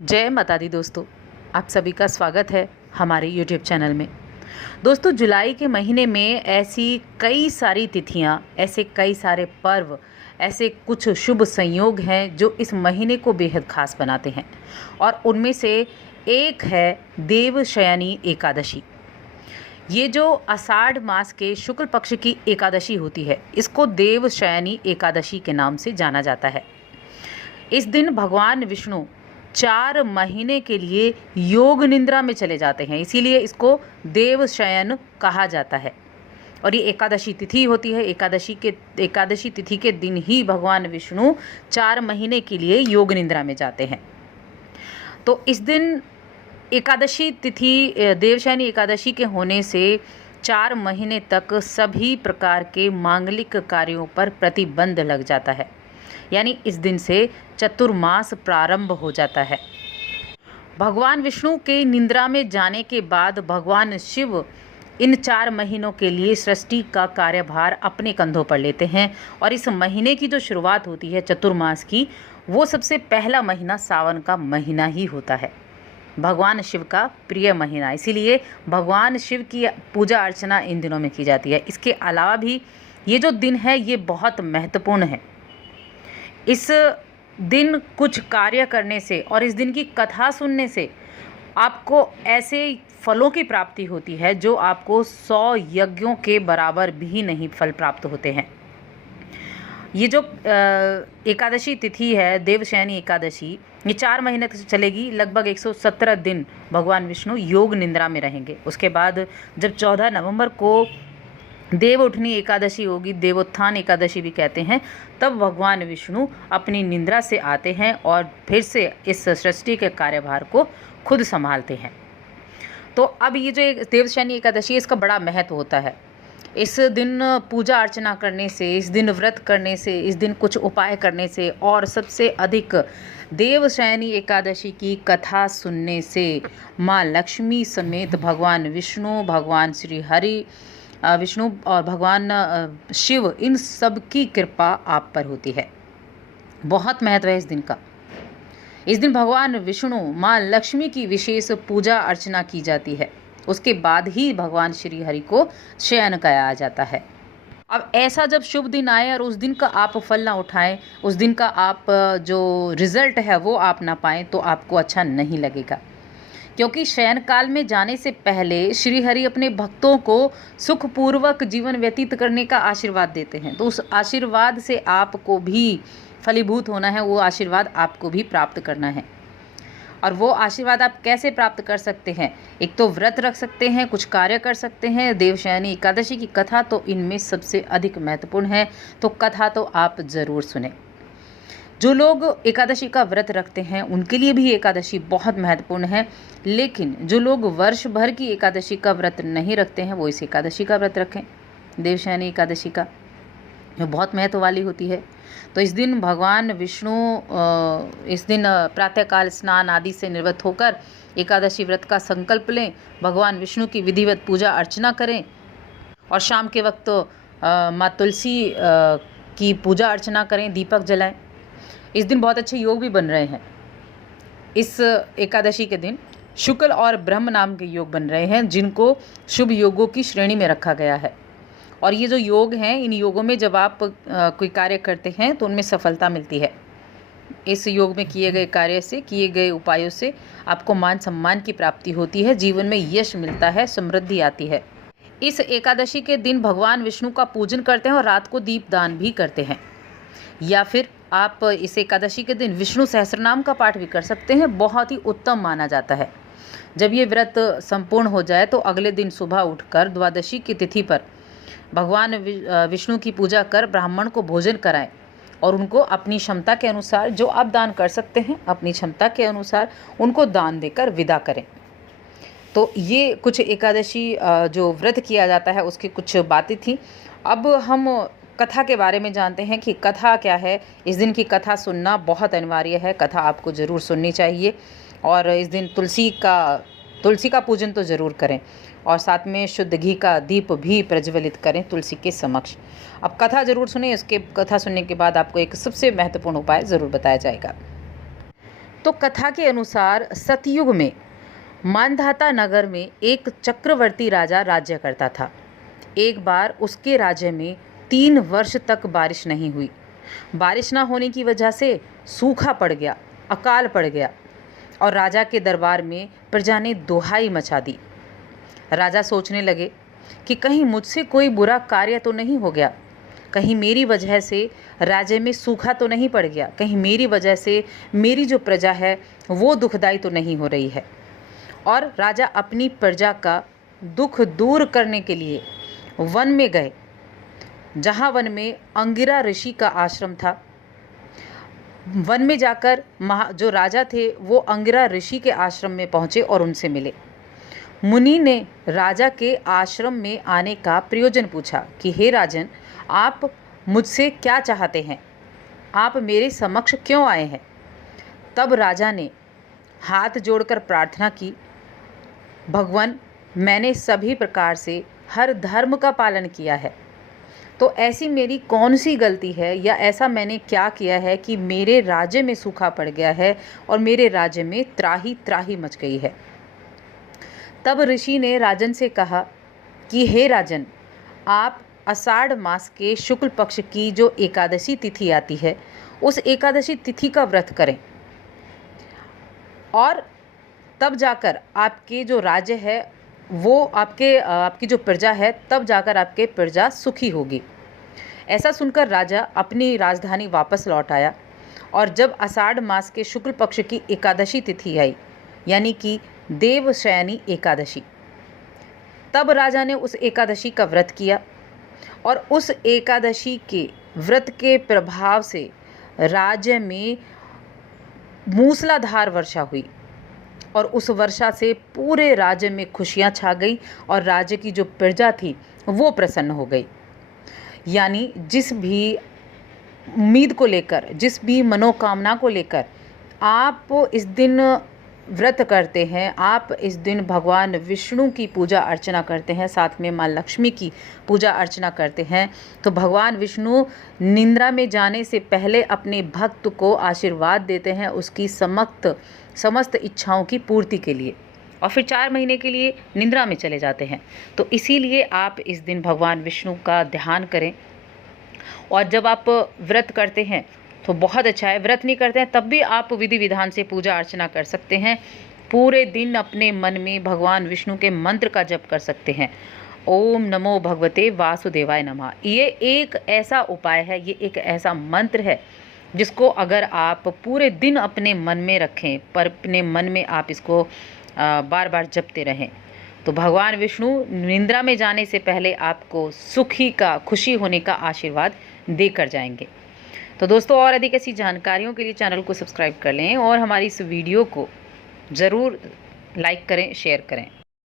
जय माता दी दोस्तों, आप सभी का स्वागत है हमारे YouTube चैनल में। दोस्तों, जुलाई के महीने में ऐसी कई सारी तिथियां, ऐसे कई सारे पर्व, ऐसे कुछ शुभ संयोग हैं जो इस महीने को बेहद खास बनाते हैं और उनमें से एक है देवशयनी एकादशी। ये जो आषाढ़ मास के शुक्ल पक्ष की एकादशी होती है, इसको देवशयनी एकादशी के नाम से जाना जाता है। इस दिन भगवान विष्णु 4 महीने के लिए योग निद्रा में चले जाते हैं, इसीलिए इसको देवशयन कहा जाता है। और ये एकादशी तिथि होती है। एकादशी तिथि के दिन ही भगवान विष्णु 4 महीने के लिए योग निद्रा में जाते हैं। तो इस दिन एकादशी तिथि देवशयनी एकादशी के होने से 4 महीने तक सभी प्रकार के मांगलिक कार्यों पर प्रतिबंध लग जाता है, यानी इस दिन से चतुर्मास प्रारंभ हो जाता है। भगवान विष्णु के निद्रा में जाने के बाद भगवान शिव इन 4 महीनों के लिए सृष्टि का कार्यभार अपने कंधों पर लेते हैं और इस महीने की जो शुरुआत होती है चतुर्मास की, वो सबसे पहला महीना सावन का महीना ही होता है। भगवान शिव का प्रिय महीना, इसीलिए भगवान शिव की पूजा अर्चना इन दिनों में की जाती है। इसके अलावा भी ये जो दिन है ये बहुत महत्वपूर्ण है। इस दिन कुछ कार्य करने से और इस दिन की कथा सुनने से आपको ऐसे फलों की प्राप्ति होती है जो आपको 100 यज्ञों के बराबर भी नहीं फल प्राप्त होते हैं। ये जो एकादशी तिथि है देवशयनी एकादशी, ये 4 महीने तक चलेगी। लगभग 117 दिन भगवान विष्णु योग निद्रा में रहेंगे। उसके बाद जब 14 नवंबर को देव उठनी एकादशी होगी, देवोत्थान एकादशी भी कहते हैं, तब भगवान विष्णु अपनी निद्रा से आते हैं और फिर से इस सृष्टि के कार्यभार को खुद संभालते हैं। तो अब ये जो देवशयनी एकादशी है, इसका बड़ा महत्व होता है। इस दिन पूजा अर्चना करने से, इस दिन व्रत करने से, इस दिन कुछ उपाय करने से और सबसे अधिक देवशयनी एकादशी की कथा सुनने से माँ लक्ष्मी समेत भगवान विष्णु, भगवान श्री हरि विष्णु और भगवान शिव, इन सब की कृपा आप पर होती है। बहुत महत्व है इस दिन का। इस दिन भगवान विष्णु, माँ लक्ष्मी की विशेष पूजा अर्चना की जाती है। उसके बाद ही भगवान श्री हरि को शयन कराया जाता है। अब ऐसा जब शुभ दिन आए और उस दिन का आप फल ना उठाएं, उस दिन का आप जो रिजल्ट है वो आप ना पाएं, तो आपको अच्छा नहीं लगेगा। क्योंकि शयन काल में जाने से पहले श्री हरि अपने भक्तों को सुखपूर्वक जीवन व्यतीत करने का आशीर्वाद देते हैं। तो उस आशीर्वाद से आपको भी फलीभूत होना है, वो आशीर्वाद आपको भी प्राप्त करना है। और वो आशीर्वाद आप कैसे प्राप्त कर सकते हैं? एक तो व्रत रख सकते हैं, कुछ कार्य कर सकते हैं। देवशयनी एकादशी की कथा तो इनमें सबसे अधिक महत्वपूर्ण है, तो कथा तो आप ज़रूर सुने। जो लोग एकादशी का व्रत रखते हैं उनके लिए भी एकादशी बहुत महत्वपूर्ण है, लेकिन जो लोग वर्ष भर की एकादशी का व्रत नहीं रखते हैं वो इस एकादशी का व्रत रखें, देवशयनी एकादशी का, जो बहुत महत्व वाली होती है। तो इस दिन भगवान विष्णु इस दिन प्रातःकाल स्नान आदि से निवृत्त होकर एकादशी व्रत का संकल्प लें, भगवान विष्णु की विधिवत पूजा अर्चना करें और शाम के वक्त माँ तुलसी की पूजा अर्चना करें, दीपक जलाएं। इस दिन बहुत अच्छे योग भी बन रहे हैं। इस एकादशी के दिन शुक्ल और ब्रह्म नाम के योग बन रहे हैं, जिनको शुभ योगों की श्रेणी में रखा गया है। और ये जो योग हैं, इन योगों में जब आप कोई कार्य करते हैं तो उनमें सफलता मिलती है। इस योग में किए गए कार्य से, किए गए उपायों से आपको मान सम्मान की प्राप्ति होती है, जीवन में यश मिलता है, समृद्धि आती है। इस एकादशी के दिन भगवान विष्णु का पूजन करते हैं और रात को दीपदान भी करते हैं। या फिर आप इस एकादशी के दिन विष्णु सहस्रनाम का पाठ भी कर सकते हैं, बहुत ही उत्तम माना जाता है। जब ये व्रत संपूर्ण हो जाए तो अगले दिन सुबह उठकर द्वादशी की तिथि पर भगवान विष्णु की पूजा कर ब्राह्मण को भोजन कराएं और उनको अपनी क्षमता के अनुसार जो आप दान कर सकते हैं, अपनी क्षमता के अनुसार उनको दान देकर विदा करें। तो ये कुछ एकादशी जो व्रत किया जाता है उसकी कुछ बातें थी। अब हम कथा के बारे में जानते हैं कि कथा क्या है। इस दिन की कथा सुनना बहुत अनिवार्य है, कथा आपको ज़रूर सुननी चाहिए। और इस दिन तुलसी का पूजन तो ज़रूर करें और साथ में शुद्ध घी का दीप भी प्रज्वलित करें तुलसी के समक्ष। अब कथा ज़रूर सुनें। इसके कथा सुनने के बाद आपको एक सबसे महत्वपूर्ण उपाय ज़रूर बताया जाएगा। तो कथा के अनुसार सतयुग में मांधाता नगर में एक चक्रवर्ती राजा राज्य करता था। एक बार उसके राज्य में 3 वर्ष तक बारिश नहीं हुई। बारिश ना होने की वजह से सूखा पड़ गया, अकाल पड़ गया और राजा के दरबार में प्रजा ने दोहाई मचा दी। राजा सोचने लगे कि कहीं मुझसे कोई बुरा कार्य तो नहीं हो गया, कहीं मेरी वजह से राज्य में सूखा तो नहीं पड़ गया, कहीं मेरी वजह से मेरी जो प्रजा है वो दुखदाई तो नहीं हो रही है। और राजा अपनी प्रजा का दुख दूर करने के लिए वन में गए, जहाँ वन में अंगिरा ऋषि का आश्रम था। वन में जाकर जो राजा थे वो अंगिरा ऋषि के आश्रम में पहुँचे और उनसे मिले। मुनि ने राजा के आश्रम में आने का प्रयोजन पूछा कि हे राजन, आप मुझसे क्या चाहते हैं, आप मेरे समक्ष क्यों आए हैं। तब राजा ने हाथ जोड़कर प्रार्थना की, भगवान, मैंने सभी प्रकार से हर धर्म का पालन किया है, तो ऐसी मेरी कौन सी गलती है या ऐसा मैंने क्या किया है कि मेरे राज्य में सूखा पड़ गया है और मेरे राज्य में त्राही त्राही मच गई है। तब ऋषि ने राजन से कहा कि हे राजन, आप आषाढ़ मास के शुक्ल पक्ष की जो एकादशी तिथि आती है उस एकादशी तिथि का व्रत करें और तब जाकर आपके जो राज्य है वो आपकी जो प्रजा है तब जाकर आपके प्रजा सुखी होगी। ऐसा सुनकर राजा अपनी राजधानी वापस लौट आया और जब आषाढ़ मास के शुक्ल पक्ष की एकादशी तिथि आई, यानी कि देवशयनी एकादशी, तब राजा ने उस एकादशी का व्रत किया और उस एकादशी के व्रत के प्रभाव से राज्य में मूसलाधार वर्षा हुई और उस वर्षा से पूरे राज्य में खुशियां छा गई और राज्य की जो प्रजा थी वो प्रसन्न हो गई। यानी जिस भी उम्मीद को लेकर, जिस भी मनोकामना को लेकर आप इस दिन व्रत करते हैं, आप इस दिन भगवान विष्णु की पूजा अर्चना करते हैं, साथ में माँ लक्ष्मी की पूजा अर्चना करते हैं, तो भगवान विष्णु निद्रा में जाने से पहले अपने भक्त को आशीर्वाद देते हैं उसकी समस्त इच्छाओं की पूर्ति के लिए, और फिर 4 महीने के लिए निद्रा में चले जाते हैं। तो इसीलिए आप इस दिन भगवान विष्णु का ध्यान करें। और जब आप व्रत करते हैं तो बहुत अच्छा है, व्रत नहीं करते हैं तब भी आप विधि विधान से पूजा अर्चना कर सकते हैं। पूरे दिन अपने मन में भगवान विष्णु के मंत्र का जप कर सकते हैं। ओम नमो भगवते वासुदेवाय नमः। ये एक ऐसा उपाय है, ये एक ऐसा मंत्र है जिसको अगर आप पूरे दिन अपने मन में रखें, पर अपने मन में आप इसको बार बार जपते रहें, तो भगवान विष्णु निद्रा में जाने से पहले आपको खुशी होने का आशीर्वाद देकर जाएंगे। तो दोस्तों, और अधिक ऐसी जानकारियों के लिए चैनल को सब्सक्राइब कर लें और हमारी इस वीडियो को ज़रूर लाइक करें, शेयर करें।